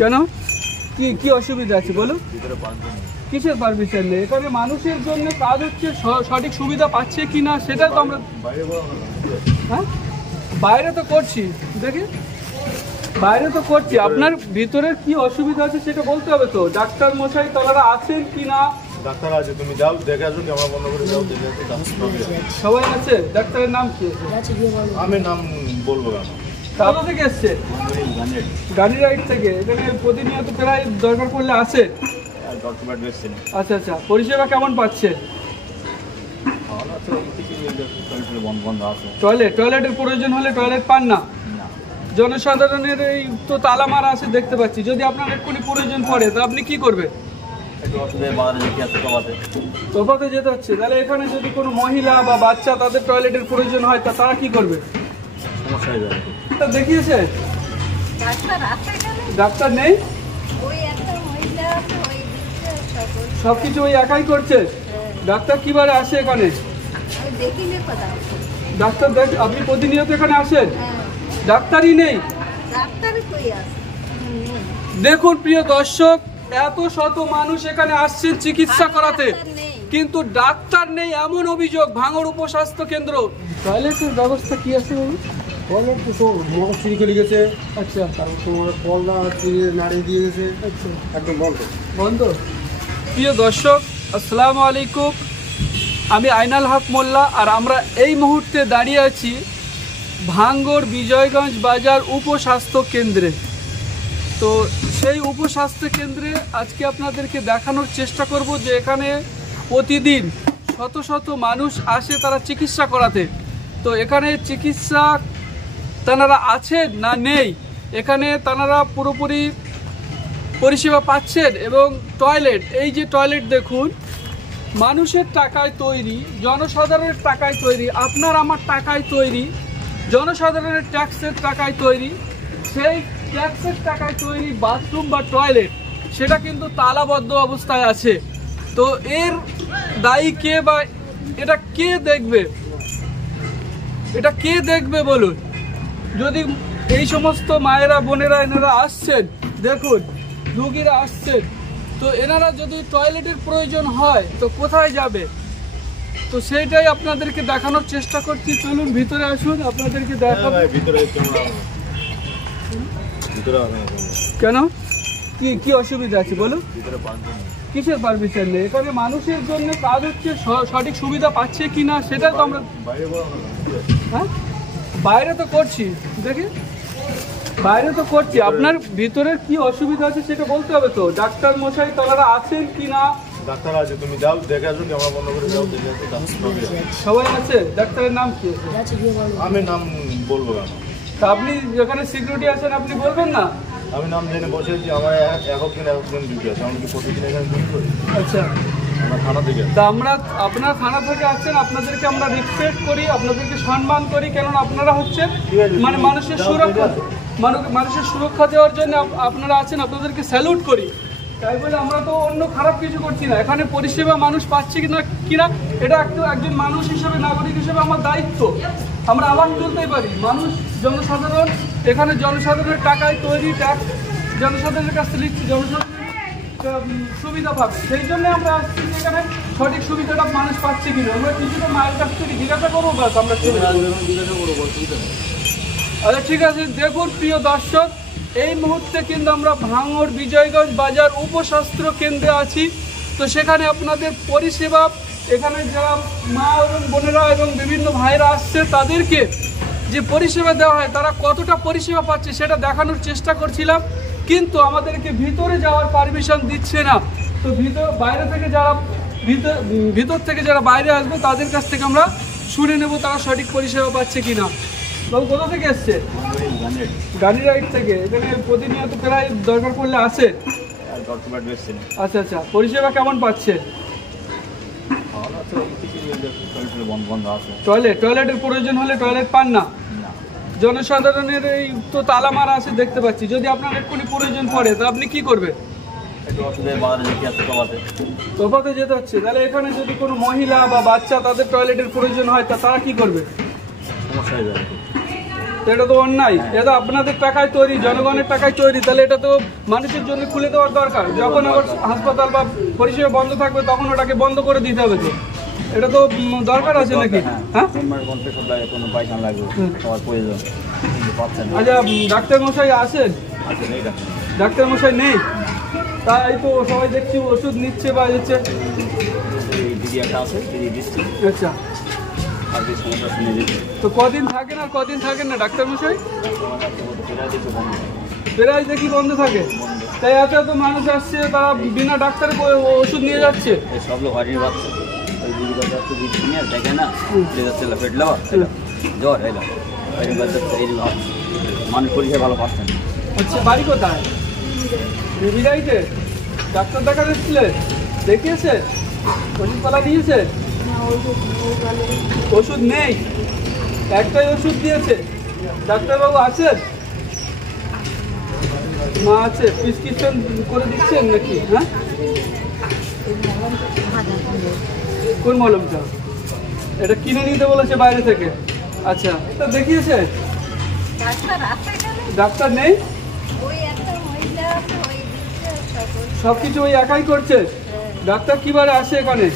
কেন? কি অসুবিধা আছে বলো? কিসের পারমিশন নেই? এখানে মানুষের জন্য কাজ হচ্ছে, সঠিক সুবিধা পাচ্ছে কি না সেটা তো আমরা হ্যাঁ বাইরে তো করছি, দেখি বাইরে তো করছি। আপনার ভিতরের কি অসুবিধা আছে সেটা বলতে হবে তো। ডাক্তার মশাই তারা আছেন কি না? ডাক্তার আছে, তুমি যাও দেখে আসো, ক্যামেরা বন্ধ করে যাও দেখে আসো। সবাই আছে? ডাক্তারের নাম কি? আমি নাম বলবো না। কোথা থেকে এসছে? গাড়ি রাইড থেকে। এখানে প্রতিনিয়ত প্রায় দরকার পড়লে আসে? আচ্ছা আচ্ছা, পরিষেবা কেমন পাচ্ছে? টয়লেটের প্রয়োজন হলে টয়লেট পান না? জনসাধারণের এই তো তালা মারা আছে দেখতে পাচ্ছি, যদি আপনার এক্ষুনি প্রয়োজন পড়ে তো আপনি কি করবেন? তোপাতে যেতে হচ্ছে, তাহলে এখানে যদি কোনো মহিলা বা বাচ্চা তাদের টয়লেটের প্রয়োজন হয় তা তারা কি করবে? দেখিয়েছে ডাক্তার নেই, সবকিছু ওই একাই করছে। ডাক্তার কিবারে আসে এখানে? ডাক্তার আপনি প্রতিনিয়ত এখানে আসেন? ডাক্তারই নেই। দেখুন প্রিয় দর্শক, এত শত মানুষ এখানে আসছেন চিকিৎসা করাতে, কিন্তু ডাক্তার নেই এমন অভিযোগ ভাঙড় উপস্বাস্থ্য কেন্দ্র। টয়লেটের ব্যবস্থা কি আছে? টয়লেট তো সব মোটর চুরি করে গেছে। আচ্ছা, তারপর তোমার কলটা চুরি নাড়িয়ে দিয়ে গেছে। আচ্ছা, একদম বন্ধ। প্রিয় দর্শক, আসসালামু আলাইকুম, আমি আইনাল হক মোল্লা, আর আমরা এই মুহূর্তে দাঁড়িয়ে আছি ভাঙড় বিজয়গঞ্জ বাজার উপস্বাস্থ্য কেন্দ্রে। তো সেই উপস্বাস্থ্য কেন্দ্রে আজকে আপনাদেরকে দেখানোর চেষ্টা করব যে এখানে প্রতিদিন শত শত মানুষ আসে তারা চিকিৎসা করাতে। তো এখানে চিকিৎসা তারা আছেন না নেই, এখানে তারা পুরোপুরি পরিষেবা পাচ্ছেন। এবং টয়লেট, এই যে টয়লেট দেখুন, মানুষের টাকায় তৈরি, জনসাধারণের টাকায় তৈরি, আপনার আমার টাকায় তৈরি, জনসাধারণের ট্যাক্সের টাকায় তৈরি। সেই ট্যাক্সের টাকায় তৈরি বাথরুম বা টয়লেট, সেটা কিন্তু তালাবদ্ধ অবস্থায় আছে। তো এর দায়ী কে বা এটা কে দেখবে? এটা কে দেখবে বলুন? যদি এই সমস্ত মায়েরা বোনেরা এনারা আসছেন, দেখুন রুগীরা আসছেন, তো এনারা যদি টয়লেটের প্রয়োজন হয় তো কোথায় যাবে? তো সেইটাই আপনাদেরকে দেখানোর চেষ্টা করছি। চলুন ভিতরে আসুন, আপনাদেরকে দেখাবো। কেন? কি অসুবিধা আছে বলো? কিসের পারমিশন নেই? এখানে মানুষের জন্য কাজ হচ্ছে, সঠিক সুবিধা পাচ্ছে কি না সেটা তো আমরা হ্যাঁ বাইরে তো করছি, দেখি বাইরে তো করছি। আপনার ভিতরের কি অসুবিধা আছে সেটা বলতে হবে তো। ডাক্তার মশাই তারা আছেন কি না? ডাক্তার আছে, তুমি যাও দেখে আসো, ক্যামেরা বন্ধ করে যাও দেখে আসো। সবাই আছে? ডাক্তারের নাম কি? আমি নাম বলবো না। তা আপনি যেখানে সিকিউরিটি আছেন আপনি বলবেন না? আমি নাম জেনে বসেছি, আমার একদিন ডিউটি আছে, আমি কি প্রতিদিন এখানে ডিউটি করি? আচ্ছা, থানা থেকে। তা আমরা আপনার থানা থেকে আসছেন, আপনাদেরকে আমরা রেসপেক্ট করি, আপনাদেরকে সম্মান করি, কেননা আপনারা হচ্ছেন মানে মানুষের সুরক্ষা দেওয়ার জন্য আপনারা আছেন, আপনাদেরকে স্যালুট করি। তাই বলে আমরা তো অন্য খারাপ কিছু করছি না। এখানে পরিষেবা মানুষ পাচ্ছে কিনা এটা একজন মানুষ হিসেবে, নাগরিক হিসেবে আমার দায়িত্ব। আমরা আবার চলতেই পারি। মানুষ, জনসাধারণ, এখানে জনসাধারণের টাকায় তৈরি, ট্যাক্স জনসাধারণের কাছ থেকে লিখছি, জনসাধারণ সুবিধা পাবে। সেই জন্য আমরা আসছি এখানে সঠিক সুবিধাটা মানুষ পাচ্ছে কিনা। আমরা কিছুটা মায়ের কাছ থেকে জিজ্ঞাসা করবো, বাস আমরা আচ্ছা ঠিক আছে। দেখুন প্রিয় দর্শক, এই মুহূর্তে কিন্তু আমরা ভাঙড় বিজয়গঞ্জ বাজার উপস্বাস্থ্য কেন্দ্রে আছি। তো সেখানে আপনাদের পরিষেবা, এখানে যারা মা এবং বোনেরা এবং বিভিন্ন ভাইরা আসছে তাদেরকে যে পরিষেবা দেওয়া হয়, তারা কতটা পরিষেবা পাচ্ছে সেটা দেখানোর চেষ্টা করছিলাম, কিন্তু আমাদেরকে ভিতরে যাওয়ার পারমিশন দিচ্ছে না। তো বাইরে থেকে যারা ভিতর থেকে যারা বাইরে আসবে তাদের কাছ থেকে আমরা শুনে নেব তারা সঠিক পরিষেবা পাচ্ছে কিনা। বাবু কোথা থেকে এসছে? গাড়ি রাইড থেকে। এখানে প্রতিনিয়ত প্রায় দরকার পড়লে আসে? আচ্ছা আচ্ছা, পরিষেবা কেমন পাচ্ছে? টয়লেটের প্রয়োজন হলে টয়লেট পান না? জনসাধারণের এই তো তালা মারা আছে দেখতে পাচ্ছি, যদি আপনার এক্ষুনি প্রয়োজন পড়ে তো আপনি কি করবেন? তোপাতে যেতে হচ্ছে, তাহলে এখানে যদি কোনো মহিলা বা বাচ্চা তাদের টয়লেটের প্রয়োজন হয় তা তারা কি করবে? তো এটা তো অন্যায়, এটা আপনাদের টাকায় তৈরি, জনগণের টাকায় তৈরি, তাহলে এটা তো মানুষের জন্য খুলে দেওয়ার দরকার। যখন আবার হাসপাতাল বা পরিষেবা বন্ধ থাকবে তখন ওটাকে বন্ধ করে দিতে হবে। তো এটা তো দরকার আছে নাকি? হ্যাঁ, আচ্ছা, ডাক্তার মশাই আছেন? ডাক্তার মশাই নেই, তাই তো সবাই দেখছি ওষুধ নিচ্ছে বা দিচ্ছে। আচ্ছা, তো কদিন থাকেন আর কদিন থাকেন না ডাক্তার মশাই? প্রায় দেখি বন্ধ থাকে, তাই এত এত মানুষ আসছে, তারা বিনা ডাক্তারে ওষুধ নিয়ে যাচ্ছে। সব লোক হারিয়ে পাচ্ছে, ওই জীবিকা যাচ্ছে দিচ্ছি না, দেখে না যাচ্ছে পেট লাওয়া জ্বর এলো মানুষ পরিষেবা ভালো পাচ্ছে না। আচ্ছা, বাড়ি কোথায়? বিবিরাইতে ডাক্তার দেখা যাচ্ছিলে, দেখিয়েছে, ওষুধপালা দিয়েছে? ওষুধ নেই, একটাই ওষুধ দিয়েছে। ডাক্তারবাবু আছেন? মা আছে, প্রেসক্রিপশন করে দিচ্ছেন নাকি? হ্যাঁ, কোন মলমটা? এটা কিনে নিতে বলেছে বাইরে থেকে। আচ্ছা, তা দেখিয়েছে? ডাক্তার নেই, সবকিছু ওই একাই করছে। ডাক্তার কিবারে আসে এখানে?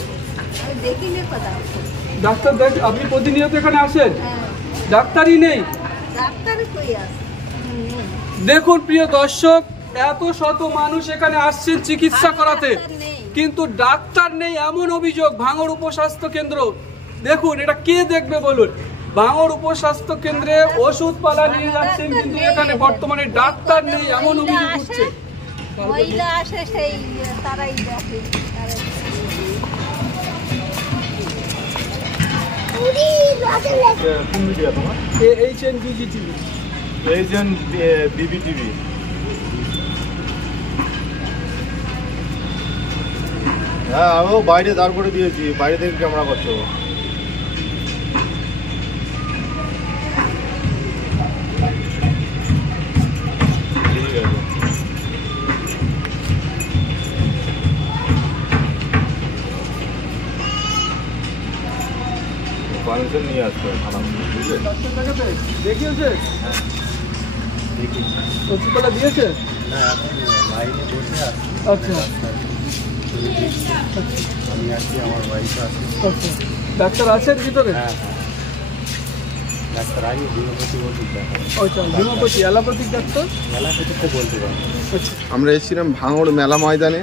ডাক্তার আপনি প্রতিনিয়ত এখানে আসেন, ডাক্তারই নেই। দেখুন প্রিয় দর্শক, এত শত মানুষ এখানে আসছেন চিকিৎসা করাতে, কিন্তু ডাক্তার নেই এমন অভিযোগ ভাঙড় উপস্বাস্থ্য কেন্দ্র। দেখুন, এটা কে দেখবে বলুন? ভাঙড় উপস্বাস্থ্য কেন্দ্রে ওষুধপালা নিয়ে যাচ্ছেন, কিন্তু এখানে বর্তমানে ডাক্তার নেই এমন অভিযোগ উঠছে। বিবিটিভি। হ্যাঁ, আমিও বাইরে দাঁড় করে দিয়েছি, বাইরে থেকে ক্যামেরা করছো। পারমিশন নিয়ে আসতে হবে থানা থেকে, বুঝলে? ডাক্তার দেখাতে দেখিয়েছে? ওষুধপালা দিয়েছে? আচ্ছা, আমি আছি, আমার বাড়িতে আছি। আচ্ছা, ডাক্তার আছেন ভিতরে? হ্যাঁ, ডাক্তার আগে হোমিওপ্যাথি ওষুধ দেখা। আচ্ছা, হোমিওপ্যাথি, অ্যালোপ্যাথিক ডাক্তার? এলাকাতে বলতে পারি। আচ্ছা, আমরা এসেছিলাম ভাঙড় মেলা ময়দানে।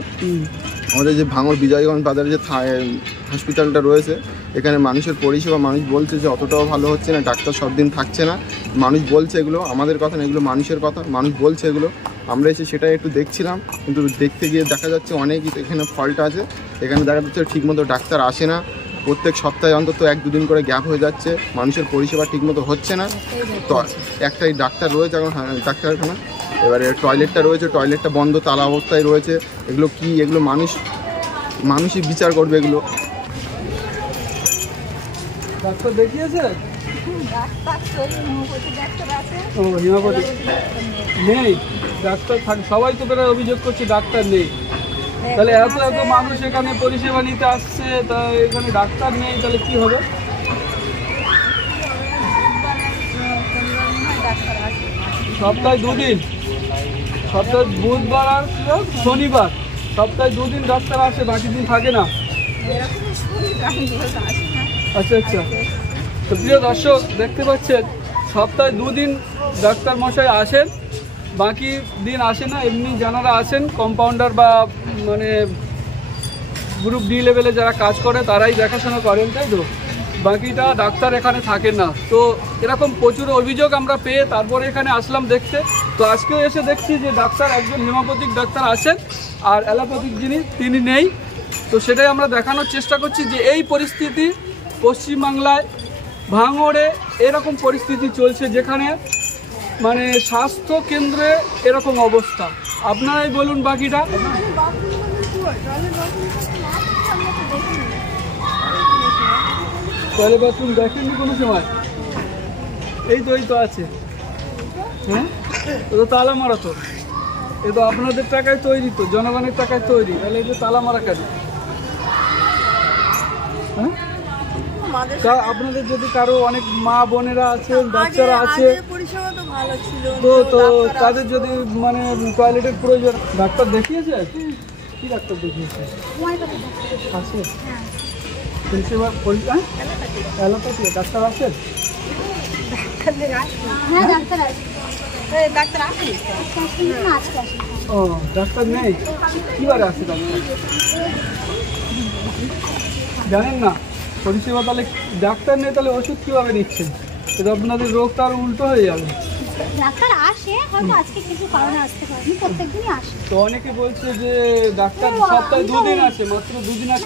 আমাদের যে ভাঙড় বিজয়গঞ্জ বাজারে যে হসপিটালটা রয়েছে, এখানে মানুষের পরিষেবা, মানুষ বলছে যে অতটাও ভালো হচ্ছে না, ডাক্তার সব দিন থাকছে না। মানুষ বলছে, এগুলো আমাদের কথা না, এগুলো মানুষের কথা, মানুষ বলছে এগুলো। আমরা এসে সেটাই একটু দেখছিলাম, কিন্তু দেখতে গিয়ে দেখা যাচ্ছে অনেকই এখানে ফল্ট আছে। এখানে দেখা যাচ্ছে ঠিকমতো ডাক্তার আসে না, প্রত্যেক সপ্তাহে অন্তত 1-2 দিন করে গ্যাপ হয়ে যাচ্ছে, মানুষের পরিষেবা ঠিকমতো হচ্ছে না। তো একটাই ডাক্তার রয়েছে এখন ডাক্তারখানা, এবারে টয়লেটটা রয়েছে, টয়লেটটা বন্ধ, তালা অবস্থায় রয়েছে। এগুলো কি, এগুলো মানুষই বিচার করবে এগুলো। ডাক্তার দেখিয়েছে? ও, হোমিওপ্যাথি নেই, ডাক্তার থাকে, সবাই তো প্রায় অভিযোগ করছে ডাক্তার নেই। তাহলে এত এত মানুষ এখানে পরিষেবা নিতে আসছে, তা এখানে ডাক্তার নেই, তাহলে কি হবে? সপ্তাহে 2 দিন, সপ্তাহে বুধবার আর শনিবার, সপ্তাহে 2 দিন ডাক্তার আসে, বাকি দিন থাকে না। আচ্ছা আচ্ছা, তো প্রিয় দর্শক দেখতে পাচ্ছেন, সপ্তাহে 2 দিন ডাক্তার মশাই আসেন, বাকি দিন আসে না। এমনি যারা আছেন কম্পাউন্ডার বা মানে গ্রুপ ডি লেভেলে যারা কাজ করে তারাই দেখাশোনা করেন, তাই তো? বাকিটা ডাক্তার এখানে থাকেন না। তো এরকম প্রচুর অভিযোগ আমরা পেয়ে তারপরে এখানে আসলাম দেখতে। তো আজকেও এসে দেখছি যে ডাক্তার, একজন হোমিওপ্যাথিক ডাক্তার আছেন আর অ্যালোপ্যাথিক তিনি নেই। তো সেটাই আমরা দেখানোর চেষ্টা করছি যে এই পরিস্থিতি পশ্চিমবাংলায় ভাঙড়ে এরকম পরিস্থিতি চলছে, যেখানে মানে স্বাস্থ্য কেন্দ্রে এরকম অবস্থা। আপনারাই বলুন বাকিটা। টয়লেট বাথরুম দেখেননি কোনো সময়? এই তো আছে। হ্যাঁ, ও তো তালা মারা, তো এ তো আপনাদের টাকায় তৈরি, তো জনগণের টাকায় তৈরি, তাহলে এটা তালা মারা কেন? হ্যাঁ, আপনাদের যদি কারো অনেক মা বোনেরা আছেন, বাচ্চারা আছে, পরিষেবা তো ভালো ছিল। তো তো ডাক্তার তাদের যদি মানে টয়লেটের প্রয়োজন, ডাক্তার দেখিয়েছে? কি ডাক্তার দেখিয়েছে? আছে পরিষেবা অ্যালোপ্যাথি ডাক্তার আছেন? হ্যাঁ ডাক্তার আছে। ডাক্তার আসেনি তো। আজকে আসেন। ও ডাক্তার নেই, কীবারে আসে ডাক্তার জানেন না? পরিষেবা তাহলে ডাক্তার নেই, তাহলে ওষুধ কীভাবে নিচ্ছেন? তো আপনাদের রোগটা আরও উল্টো হয়ে যাবে। ডাক্তার আসে, হয়তো আজকে কিছু কারণে আসতে পারেনি, প্রত্যেকদিনই আসে। তো অনেকে বলছে যে ডাক্তার সপ্তাহে 2 দিন আসে, মাত্র 2 দিন আসে।